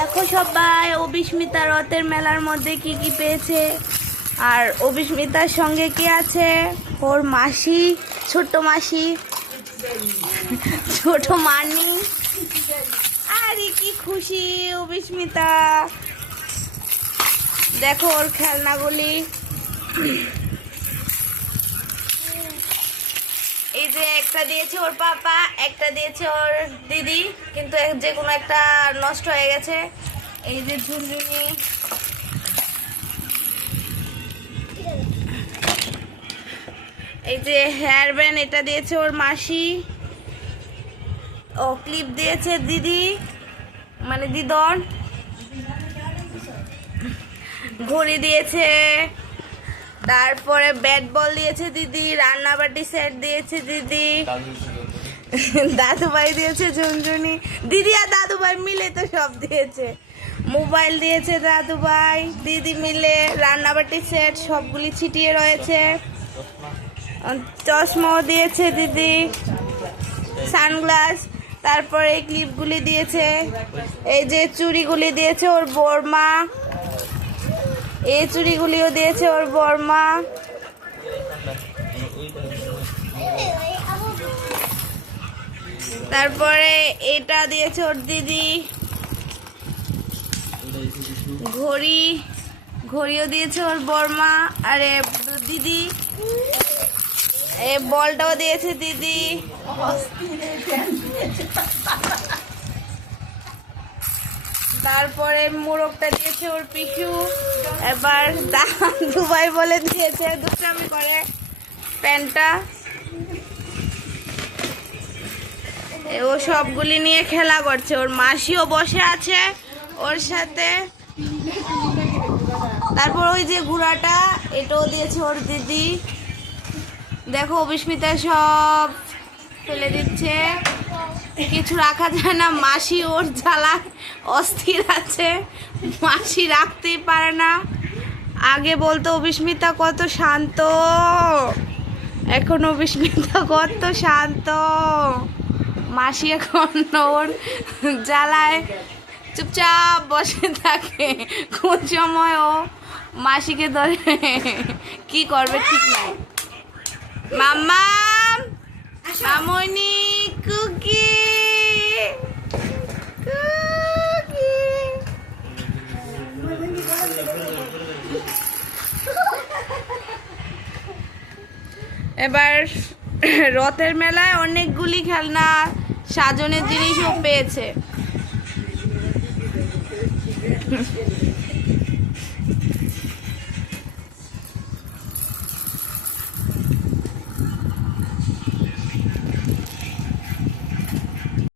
দেখো সবাই অবিস্মিতা রথের মেলার মধ্যে কি কি পেয়েছে। আর অবিস্মিতার সঙ্গে কে আছে? ওর মাসি, ছোট মাসি, ছোট মানি। আরে কি খুশি অবিস্মিতা। দেখো ওর খেলনাগুলি। এই যে একটা দিয়েছে ওর পাপা, একটা দিয়েছে ওর দিদি, কিন্তু যে কোনো একটা নষ্ট হয়ে গেছে। এই যে ঝুনঝুনি, এই যে হেয়ার ব্যান্ড, এটা দিয়েছে ওর মাসি। ও ক্লিপ দিয়েছে দিদি, মানে দিদন। ঘড়ি দিয়েছে, তারপরে ব্যাট বল দিয়েছে দিদি, রান্নাবাটি সেট দিয়েছে দিদি, দাদুভাই দিয়েছে ঝুনঝুনি। দিদি আর দাদুভাই মিলে তো সব দিয়েছে। মোবাইল দিয়েছে দাদুভাই দিদি মিলে, রান্নাবাটি সেট সবগুলি ছিটিয়ে রয়েছে। চশমাও দিয়েছে দিদি, সানগ্লাস, তারপরে এই ক্লিপগুলি দিয়েছে। এই যে চুড়িগুলি দিয়েছে ওর বড়মা, এই চুড়িগুলিও দিয়েছে ওর বড়মা। তারপরে এটা দিয়েছে ওর দিদি, ঘড়ি, ঘড়িও দিয়েছে ওর বড়মা। আরে দিদি এই বলটাও দিয়েছে দিদি। তারপরে মোরগটা দিয়েছে ওর পিছু। এবার দুবাই বলে দিয়েছে, দুষ্টামি করে প্যান্টটা। ও সবগুলি নিয়ে খেলা করছে। ওর মাসিও বসে আছে ওর সাথে। তারপর ওই যে ঘোড়াটা, এটাও দিয়েছে ওর দিদি। দেখো অবিস্মিতা সব ফেলে দিচ্ছে, কিছু রাখা যায় না। মাসি ওর জ্বালা অস্থির আছে, মাসি রাখতেই পারে না। আগে বলতো অবিস্মিতা কত শান্ত, এখন অবিস্মিতা কত শান্ত। মাসি এখন ওর জ্বালায় চুপচাপ বসে থাকে। কোন সময় ও মাসিকে ধরে কি করবে ঠিক নাই। মাম্মা, মামনি, কুকি, কুকি। এবার রথের মেলায় অনেকগুলি খেলনা, সাজনের জিনিসও পেয়েছে।